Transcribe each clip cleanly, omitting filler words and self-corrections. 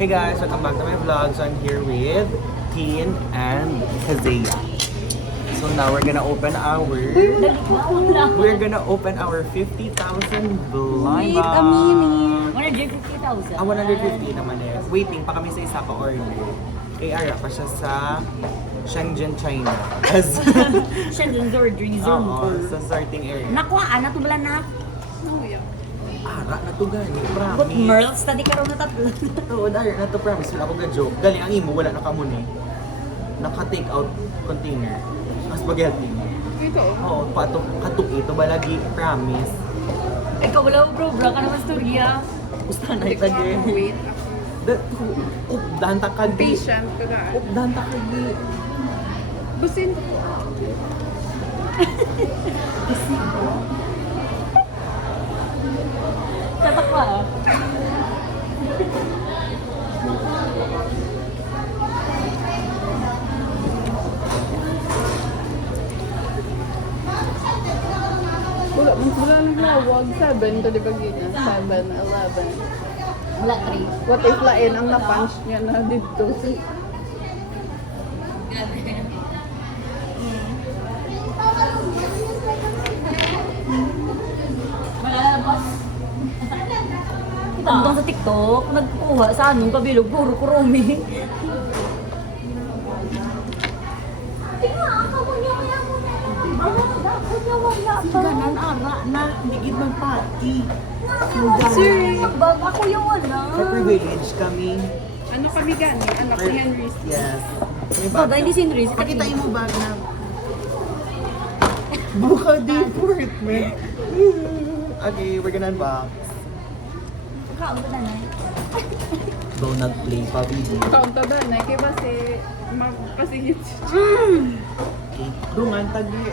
Hey guys, welcome back to my vlog. So I'm here with Teen and Kazeya. So now we're gonna open our 50,000 blind Wait a minute. 150,000. 150 naman eh. Waiting pa kami sa isa pa order. Kay Ara pa siya sa Shenzhen, China. As Shenzhen Zordry Oo, sa sorting area. Nakuha, natubla na. Ara na to gani, But promise. Merls, tadi ka raw na tatlo. Oo, dahil na to promise. Wala ako ga-joke. Gali, ang imo, wala na kamuni. Naka-take out container. Mas spaghetti. Ito. Oo, katuk ito ba lagi, promise. Ikaw wala mo bro, ka naman storya. Gusto na Hindi ko ito din. wait. Updahan ta ka di. Patient ko na. Updahan ta ka di. Busin ko. Tatak ka ah. Wala lang lawag. 7 to di ba gina? 7, 11. Wala, 3. What if lain ang na-punch niya na dito? Malalabas. Kita mo sa TikTok, nagkuha sa anong kabilog, puro kurumi. Ganan, ara na. Bigid ng party. Sir, bag ako yung wala. May privilege kami. Ano kami gani? Anak ni Henry. Yes. May bag. Bagay ni Sinris. Pakitain mo bag na. Buka di port, man. Okay, we're gonna unbox. Kaon ko na na. Donut play pa, baby. Kaunta ba na? Kaya ba si... Magpasigit siya. Okay, dungan tagi.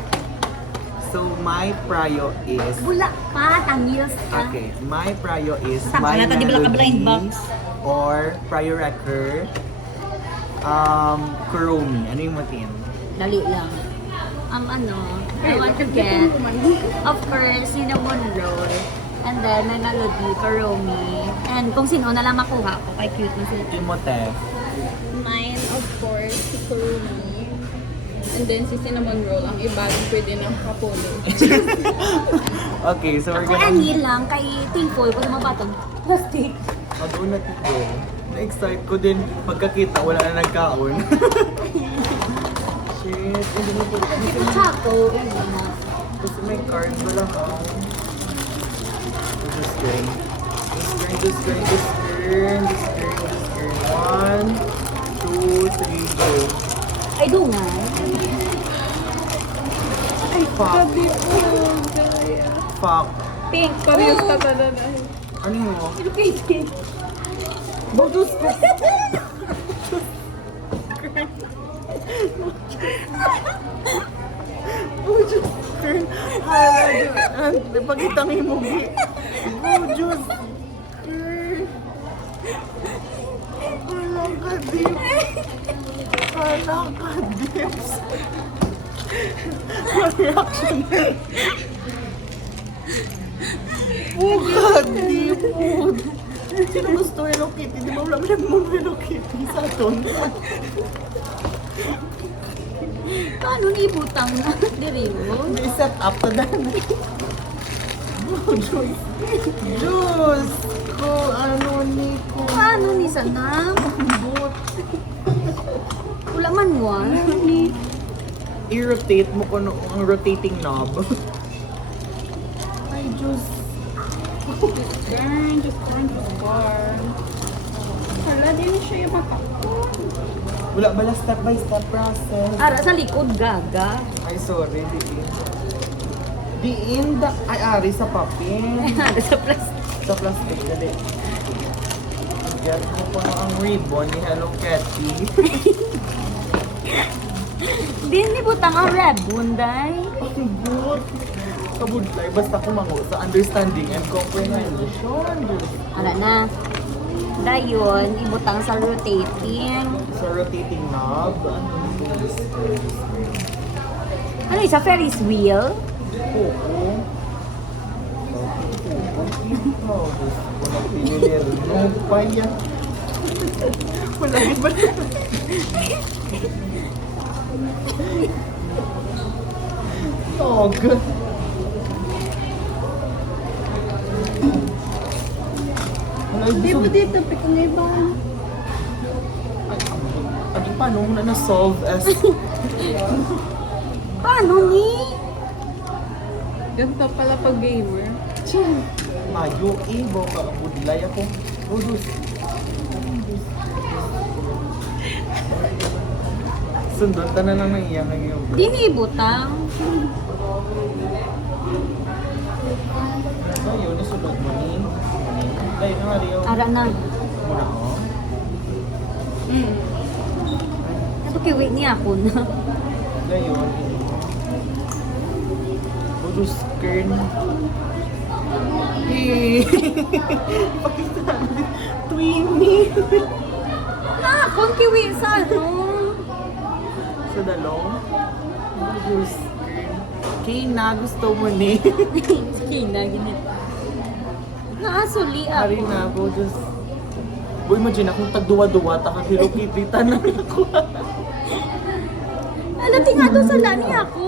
So, my prio is... Wala pa, tangils ka. Okay, my prio is Tama My na, tadi wala ka blind Melody box. or Prio Wrecker, Kurumi. Ano yung matin? Dali lang. I want to get, of course, cinnamon roll. And then, may melody, karomi. And kung sino na lang makuha ko, kay cute na sila. Imhotep. Mine, of course, si Kurumi. And then si cinnamon roll. Ang iba, pwede ng kapolo. Okay, so we're Ako gonna... ani lang, kay Thankful, kung mga batang plastic. Mag-una tito. Na-excite ko din. Pagkakita, wala na nagkaon. Shit. Hindi mo po. Ito Chaco, yun na. Kasi may card wala ka. Just turn. Just turn. One, two, three, go. Ay, dungan. Ay, fuck. Sabi ko, kaya. Fuck. Pink. Parehas ka ba na Ano mo? Educated. Bagus ko. Bujus. Turn. Hala, pagitang imugi. Bujus. Turn. Hala ka, Dips. Hala ka, Dips. Reaction na. Bukad, Dipod. Sino gusto Hello Kitty? Di ba wala mo Hello Kitty sa aton? Paano ni butang na? Diri mo? May set up na dami. Juice. Juice. Ko, ano ni ko. Paano ni Sanam? Bot. Wala man one. Ni I-rotate mo ko ang rotating knob. Ay, juice. Burn, just bar. Hala, di na siya yung matakot. Wala bala step by step process. ara sa likod gaga. Ay, sorry. Diin. Diin da... Ay, ari sa papel. Ada sa plastic. Sa plastic. Dali. Get mo ko na ang ribbon ni Hello Kitty. Di ni butang ang red bunday. Ang good. Kabudlay, basta kumango sa understanding and comprehension. Ara na. Dayon, ibutang sa rotating. Sa rotating knob. Ano yung sa Ferris wheel? Kuko. No pa yan. Wala din ba? Oh, good. Wala, Hindi mo dito, pikong iba. Agi paano mo na na-solve as Paano ni? Ganito pala pag gamer. mayo ibo ka budlay ako. Udus. Sundot ta na lang ng iyang ngayon. Di ni ibutang. So yun, isulod mo ni. Dahil nga rin Ara na. muna ko. Ito kiwi ni ako na. Ngayon, Udus kern. Eh, Pakistan. Twinnie. Na akong kiwi sa ano. Sa dalong. Udus kern. Kina, gusto mo ni. Kina, ginit. Naasuli Hari ako. na ako, just... Boy, imagine akong tagduwa-duwa, takakilokitita na ako. Ala, tinga doon sa lani ako.